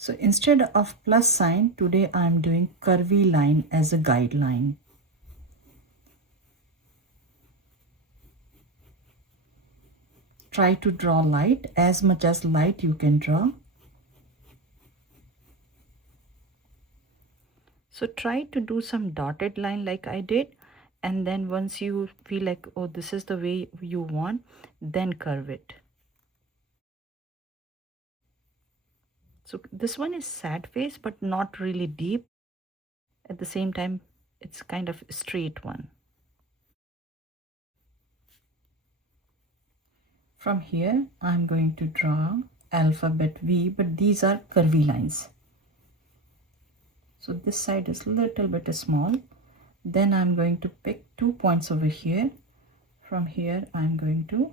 So instead of plus sign, today I am doing curvy line as a guideline. Try to draw light, as much as light you can draw. So try to do some dotted line like I did, and then once you feel like, oh, this is the way you want, then curve it. So this one is sad face, but not really deep. At the same time, it's kind of a straight one. From here, I'm going to draw alphabet V, but these are curvy lines. So this side is a little bit small. Then I'm going to pick 2 points over here. From here, I'm going to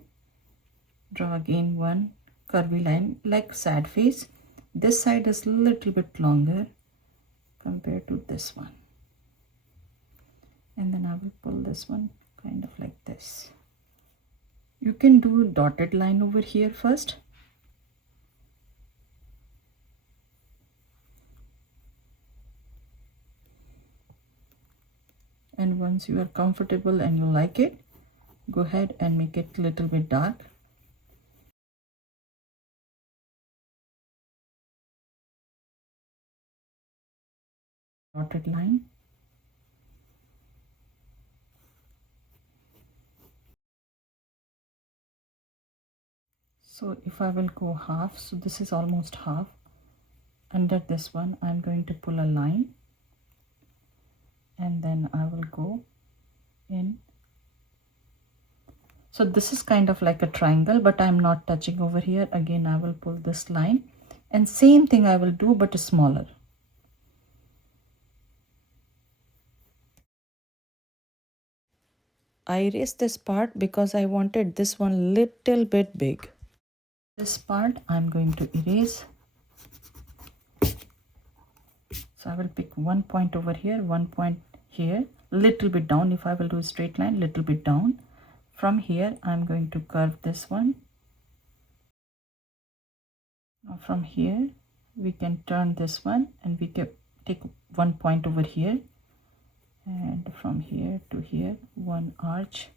draw again one curvy line like sad face. This side is a little bit longer compared to this one. And then I will pull this one kind of like this. You can do a dotted line over here first. And once you are comfortable and you like it, go ahead and make it a little bit dark. Dotted line. So if I will go half, so this is almost half. Under this one, I'm going to pull a line, and then I will go in. So this is kind of like a triangle, but I'm not touching over here. Again, I will pull this line, and same thing I will do, but smaller. I erased this part because I wanted this one little bit big. This part I'm going to erase. So I will pick 1 point over here, 1 point here, little bit down. If I will do a straight line, little bit down. From here, I'm going to curve this one. Now from here, we can turn this one, and we can take 1 point over here, and from here to here, one arch.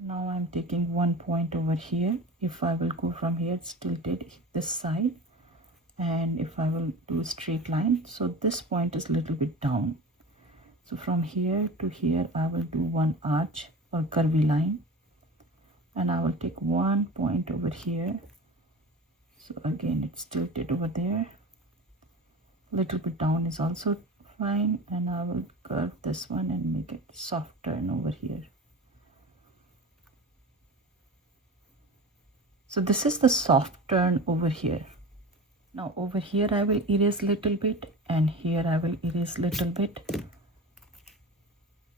Now I'm taking 1 point over here. If I will go from here, it's tilted this side, and if I will do a straight line, so this point is a little bit down. So from here to here, I will do one arch or curvy line, and I will take 1 point over here. So again, it's tilted over there. Little bit down is also fine, and I will curve this one and make it soft turn over here. So this is the soft turn over here. Now over here I will erase little bit, and here I will erase little bit.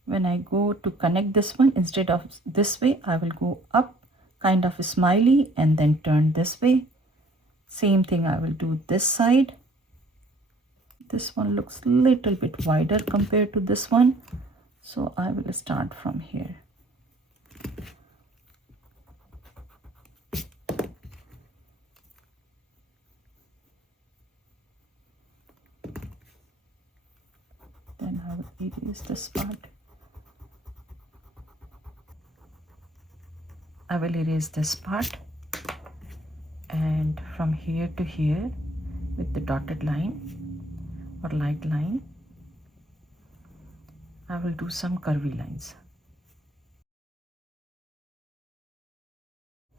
When I go to connect this one, instead of this way, I will go up, kind of a smiley, and then turn this way. Same thing I will do this side. This one looks little bit wider compared to this one, so I will start from here. Then I will erase this part. I will erase this part, and from here to here with the dotted line or light line, I will do some curvy lines.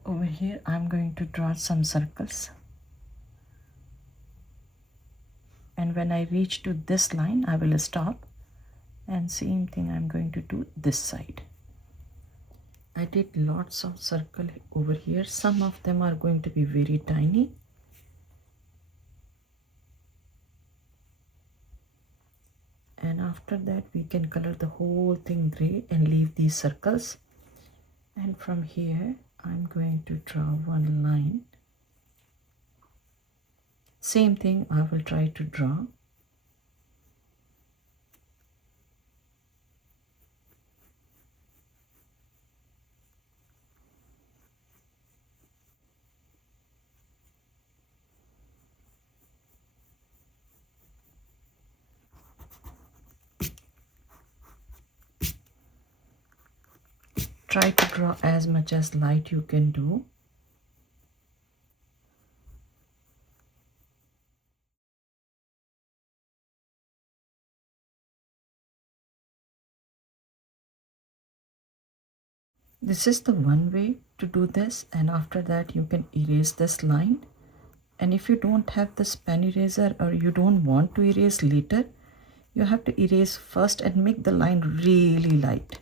Over here I'm going to draw some circles, and when I reach to this line I will stop, and same thing I'm going to do this side. I did lots of circle over here. Some of them are going to be very tiny. And after that we can color the whole thing gray and leave these circles. And from here I'm going to draw one line. Same thing I will try to draw. Try to draw as much as light you can do. This is the one way to do this, and after that you can erase this line. And if you don't have this pen eraser or you don't want to erase later, you have to erase first and make the line really light.